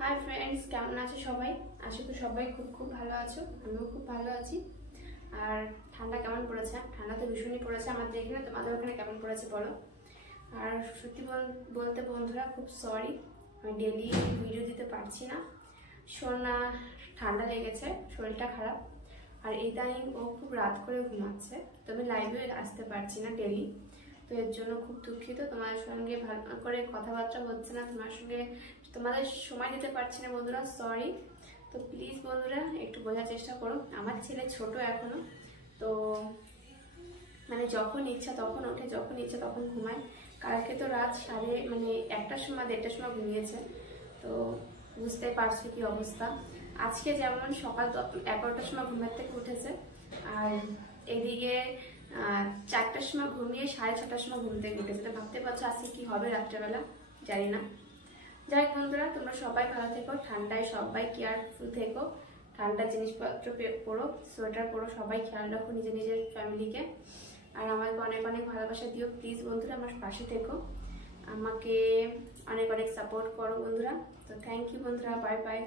Hi friends, কেমন আছো সবাই? আশা করি সবাই খুব ভালো আছো। আমিও খুব ভালো আছি। আর ঠান্ডা কেমন পড়েছে? ঠান্ডা তো ভীষণই পড়েছে আমাদের এখানে। তোমাদের ওখানে কেমন পড়েছে বলো। আর সত্যি বলতে বন্ধুরা, খুব সরি আমি ডেলি ভিডিও দিতে পারছি না। সোনা ঠান্ডা লেগেছে, শরীরটা খারাপ। আর ইদানিং ও খুব রাত করে ঘুমাচ্ছে, তো আমি লাইভে আসতে পারছি না ডেলি। তো এর জন্য খুব দুঃখিত। তোমাদের সঙ্গে ভালো করে কথাবার্তা হচ্ছে না, তোমাদের সময় দিতে পারছি না বন্ধুরা, সরি। তো প্লিজ বন্ধুরা একটু বোঝার চেষ্টা করো। আমার ছেলে ছোট এখনো, তো মানে যখন ইচ্ছা তখন ওঠে, যখন ইচ্ছা তখন ঘুমায়। কালকে তো রাত 1টার সময় 1:30টার সময় ঘুমিয়েছে। তো বুঝতে পারছো কি অবস্থা। আজকে যেমন সকাল 11টার সময় ঘুমের থেকে উঠেছে, আর এদিকে 4টার সময় ঘুমিয়ে 6:30টার সময় ঘুম থেকে উঠেছে। তো ভাবতে পারছো আজকে কি হবে রাত্রেবেলা, জানি না। যাই হোক বন্ধুরা, তোমরা সবাই ভালো থেকো, ঠান্ডায় সবাই কেয়ারফুল থেকো। ঠান্ডার জিনিসপত্র পরো, সোয়েটার পরো, সবাই খেয়াল রাখো নিজের নিজের ফ্যামিলিকে। আর আমাকে অনেক অনেক ভালোবাসা দিও প্লিজ বন্ধুরা, আমার পাশে থেকো, আমাকে অনেক অনেক সাপোর্ট করো বন্ধুরা। তো থ্যাংক ইউ বন্ধুরা, বাই বাই।